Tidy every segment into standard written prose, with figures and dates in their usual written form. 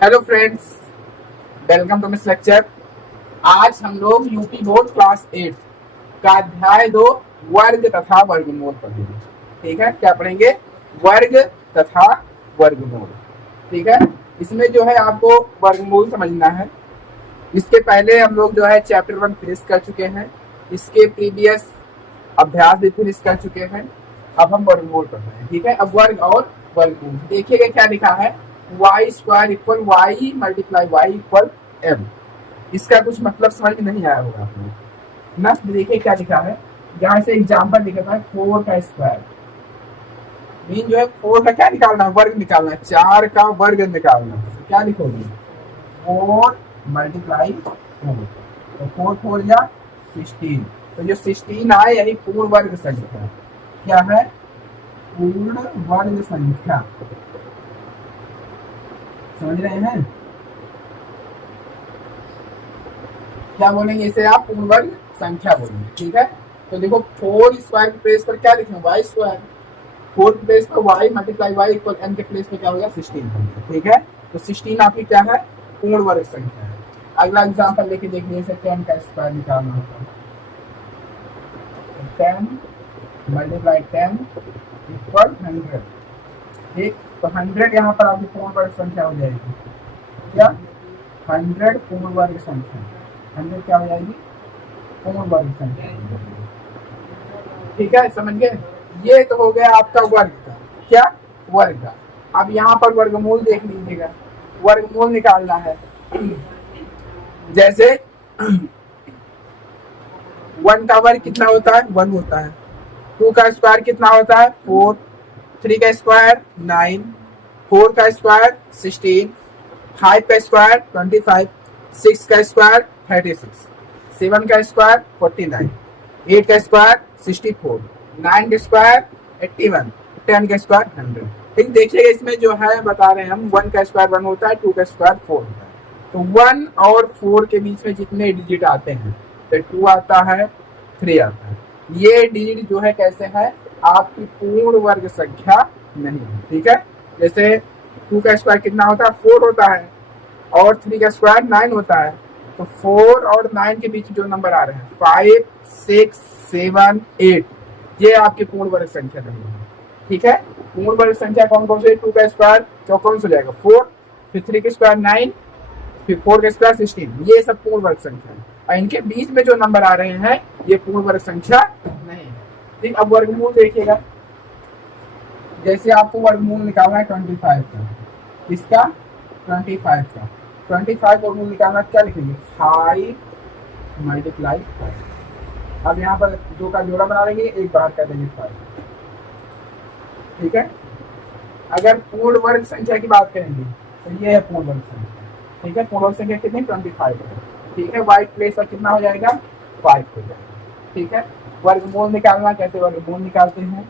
Hello friends, welcome to miss lecture. आज हम लोग यूपी बोर्ड क्लास 8 का अध्याय 2 वर्ग तथा वर्गमूल पढ़ेंगे। ठीक है, क्या पढ़ेंगे? वर्ग तथा वर्गमूल। ठीक है, इसमें जो है आपको वर्गमूल समझना है। इसके पहले हम लोग जो है चैप्टर 1 फिनिश कर चुके हैं। इसके प्रीवियस अभ्यास भी फिनिश कर चुके हैं। अब हम वर्गमूल पढ़ रहे हैं। ठीक है, अब वर्ग और वर्गमूल देखिएगा क्या लिखा है। Y square equal Y multiply Y equal M. इसका कुछ मतलब समझ में नहीं आया होगा आपको ना। देखिए क्या लिखा है, यहाँ से एग्जाम्पल लिखा है 4 का स्क्वायर। मीन जो है 4 का क्या निकालना है? वर्ग निकालना है। 4 का वर्ग निकालना है। तो क्या लिखोगे? 4 मल्टीप्लाई 4। तो 4 4 या 16। तो जो 16 आए यानी पूर्ण वर्ग संख्या क्या है? पूर्ण वर्ग संख्या। समझ रहे हैं? क्या बोलेंगे इसे आप? पूर्ण वर्ग संख्या बोलेंगे। ठीक है, तो देखो 4 स्क्वायर के प्लेस पर क्या लिखेंगे? Y square. 4 के प्लेस पर Y multiply Y equal M के प्लेस पर क्या हो गया? 16। ठीक है, तो 16 आपकी क्या है? पूर्ण वर्ग संख्या है। अगला एग्जाम्पल लेके देख लीजिए, 10 का स्क्वायर निकालना होगा। 10 मल्टीप्लाई 10 इक्वल 100। ठीक, तो 100 यहाँ पर आपकी पूर्ण वर्ग संख्या हो जाएगी। क्या? 100 पूर्ण वर्ग संख्या। 100 क्या हो जाएगी? पूर्ण वर्ग संख्या। ठीक है, समझ गए? ये तो हो गया आपका वर्ग का। क्या? वर्ग का। अब यहाँ पर वर्गमूल देख लीजिएगा। वर्गमूल निकालना है। जैसे 1 का वर्ग कितना होता है? 1 होता है। 2 का स्क्वायर कितना होता है? 4। 3 का स्क्वायर 9। 4 का स्क्वायर 16। 5 का स्क्वायर 25। 6 का स्क्वायर 36। 7 का स्क्वायर 49। 8 का स्क्वायर 64। 9 का स्क्वायर 81। 10 का स्क्वायर 100। ठीक, देखिएगा इसमें जो है बता रहे हैं हम, 1 का स्क्वायर 1 होता है, 2 का स्क्वायर 4 होता है। तो 1 और 4 के बीच में जितने डिजिट आते हैं, तो 2 आता है, 3 आता है। ये डिजिट जो है कैसे है? आपकी पूर्ण वर्ग संख्या नहीं है। ठीक है, जैसे 2 का स्क्वायर कितना होता है? 4 होता है, और 3 का स्क्वायर 9 होता है। तो 4 और 9 के बीच जो नंबर आ रहे हैं 5 6 7 8, ये आपकी पूर्ण वर्ग संख्या नहीं है। ठीक है, पूर्ण वर्ग संख्या कौन कौन से? 2 का स्क्वायर कौन सा जाएगा? 4। फिर 3 का स्क्वायर 9। फिर 4 का स्क्वायर 16। ये सब पूर्ण वर्ग संख्या है, और इनके बीच में जो नंबर आ रहे हैं ये पूर्ण वर्ग संख्या नहीं है। ठीक, अब वर्गमूल देखिएगा। जैसे आपको वर्गमूल निकालना है 25 का। इसका 25 का 25 वर्गमूल निकालना, क्या लिखेंगे? 5 मल्टीप्लाई 5। अब यहाँ पर 2 का जोड़ा बना लेंगे, एक बाहर कर देंगे 5। ठीक है, अगर पूर्ण वर्ग संख्या की बात करेंगे तो ये है पूर्ण वर्ग संख्या। ठीक है, पूर्ण वर्ग संख्या कितनी? 25 है। ठीक है, वाई प्लेस पर कितना हो जाएगा? 5 हो जाएगा। ठीक है, वर्गमूल निकालना, कैसे वर्गमूल निकालते हैं,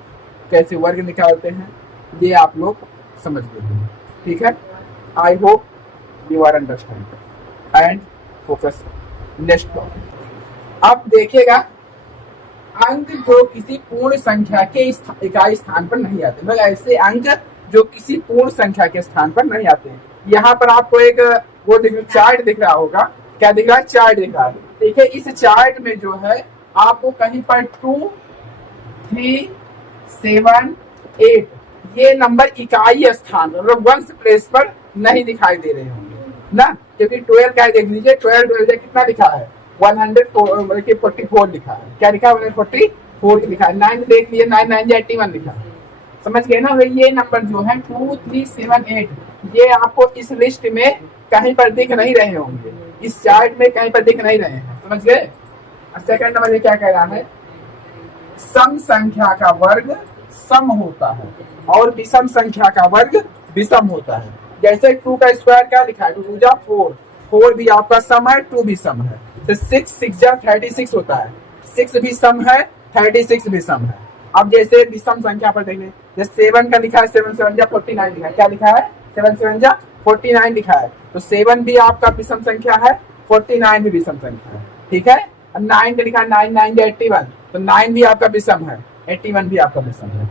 कैसे वर्ग निकालते हैं, ये आप लोग समझ गए। ठीक है, I hope you are understand and focus. Next topic. अब देखिएगा, अंक जो किसी पूर्ण संख्या के इकाई स्थान पर नहीं आते, मतलब ऐसे अंक जो किसी पूर्ण संख्या के स्थान पर नहीं आते हैं। यहाँ पर आपको एक वो चार्ट दिख रहा होगा। क्या दिख रहा है? चार्ट दिख रहा है। ठीक है, इस चार्ट में जो है आपको कहीं पर 2 3 7 8 ये नंबर इकाई स्थान मतलब वंश प्लेस पर नहीं दिखाई दे रहे होंगे ना, क्योंकि 12 का देख लीजिए, 12 कितना लिखा है? 144 लिखा है। क्या लिखा है? 144 लिखा है। 9 देख लिए, 9 9 81 लिखा है। समझ गए ना? ये नंबर जो है 2 3 7 8 ये आपको इस लिस्ट में कहीं पर दिख नहीं रहे होंगे, इस चार्ट में कहीं पर दिख नहीं रहे हैं। समझ गए? सेकंड नंबर ये क्या कह रहा है? सम संख्या का वर्ग सम होता है और विषम संख्या का वर्ग विषम होता है। जैसे 2 का स्क्वायर क्या लिखा है? 2 जा 4। 4 भी आपका सम है, 2 भी सम है। तो 6 6 जा 36 होता है। 6 भी सम है, 36 भी सम है। अब जैसे विषम संख्या पर देखें, जैसे 7 का लिखा है, 7 7 जा 49 लिखा है। क्या लिखा है? 7 7 जा 49 लिखा है। तो 7 भी आपका विषम संख्या है, 49 भी विषम संख्या है। ठीक है, 9 का लिखा है, 9 9 जा 81। तो 9 भी आपका विषम है, 81 भी आपका विषम है।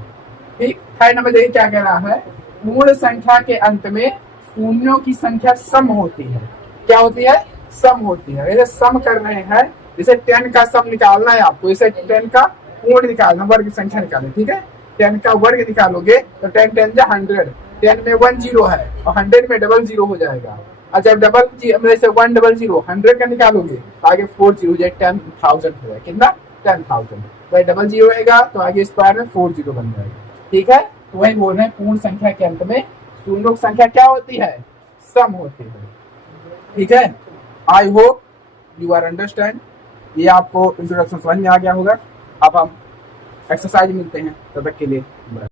ठीक, थर्ड नंबर देखिए क्या कह रहा है? पूर्ण संख्या के अंत में शून्यों की संख्या सम होती है। क्या होती है? सम होती है। जैसे सम कर रहे हैं, जैसे 10 का सम निकालना है आपको, जैसे 10 का पूर्ण निकालना, वर्ग की संख्या निकालनी, ठीक है। 10 का वर्ग निकालोगे तो 10 10 जा 100, 10 में 1 0 है और 100 में डबल 0 हो जाएगा। और जब डबल जैसे 1 डबल 0 100 का निकालोगे तो आगे 4 0 हो जाए, 10,000 हो जाए। कितना? 10,000। भाई डबल 0 रहेगा तो आगे स्क्वायर में 4 0 बन जाएगा, ठीक है। तो वही बोल रहे हैं, पूर्ण संख्या के अंत में शून्यों की संख्या क्या होती है? सम होती है, ठीक है। I hope you are understand. ये आपको इंट्रोडक्शन समझ में आ गया होगा। अब हम एक्सरसाइज मिलते हैं, तब तक के लिए बाय।